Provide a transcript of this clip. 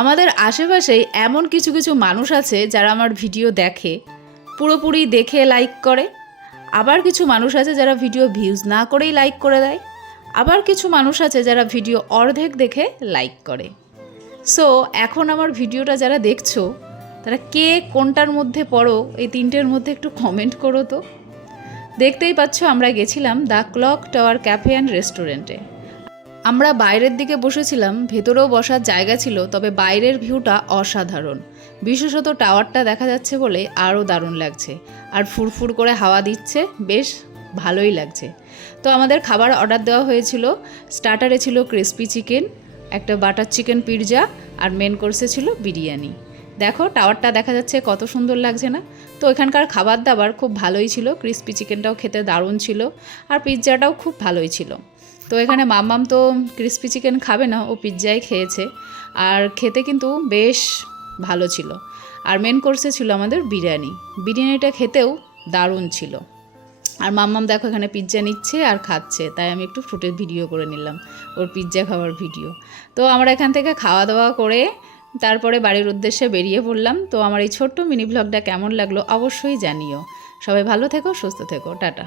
আমাদের আশেপাশেই এমন কিছু কিছু মানুষ আছে যারা আমার ভিডিও দেখে, পুরোপুরি দেখে লাইক করে। আবার কিছু মানুষ আছে যারা ভিডিও ভিউজ না করেই লাইক করে দেয়। আবার কিছু মানুষ আছে যারা ভিডিও অর্ধেক দেখে লাইক করে। সো এখন আমার ভিডিওটা যারা দেখছো তারা কে কোনটার মধ্যে পড়ো, এই তিনটের মধ্যে একটু কমেন্ট করো তো। দেখতেই পাচ্ছ আমরা গেছিলাম the clock tower cafe and রেস্টুরেন্টে। আমরা বাইরের দিকে বসেছিলাম, ভেতরেও বসার জায়গা ছিল, তবে বাইরের ভিউটা অসাধারণ। বিশেষত টাওয়ারটা দেখা যাচ্ছে বলে আরও দারুণ লাগছে, আর ফুরফুর করে হাওয়া দিচ্ছে, বেশ ভালোই লাগছে। তো আমাদের খাবার অর্ডার দেওয়া হয়েছিল। স্টার্টারে ছিল ক্রিসপি চিকেন, একটা বাটার চিকেন পিৎজা, আর মেন কোর্সে ছিল বিরিয়ানি। দেখো টাওয়ারটা দেখা যাচ্ছে কত সুন্দর লাগছে না? তো এখানকার খাবার দাবার খুব ভালোই ছিল। ক্রিসপি চিকেনটাও খেতে দারুণ ছিল, আর পিৎজাটাও খুব ভালোই ছিল। তো এখানে মাম্মাম তো ক্রিসপি চিকেন খাবে না, ও পিৎজাই খেয়েছে, আর খেতে কিন্তু বেশ ভালো ছিল। আর মেন কোর্সে ছিল আমাদের বিরিয়ানি। বিরিয়ানিটা খেতেও দারুণ ছিল। আর মাম্মাম দেখো এখানে পিৎজা নিচ্ছে আর খাচ্ছে, তাই আমি একটু ফুটেজ ভিডিও করে নিলাম, ওর পিৎজা খাওয়ার ভিডিও। তো আমরা এখান থেকে খাওয়া দাওয়া করে তারপরে বাড়ির উদ্দেশ্যে বেরিয়ে পড়লাম। তো আমার এই ছোট্ট মিনি ব্লগটা কেমন লাগলো অবশ্যই জানিও। সবাই ভালো থেকো, সুস্থ থেকো, টাটা।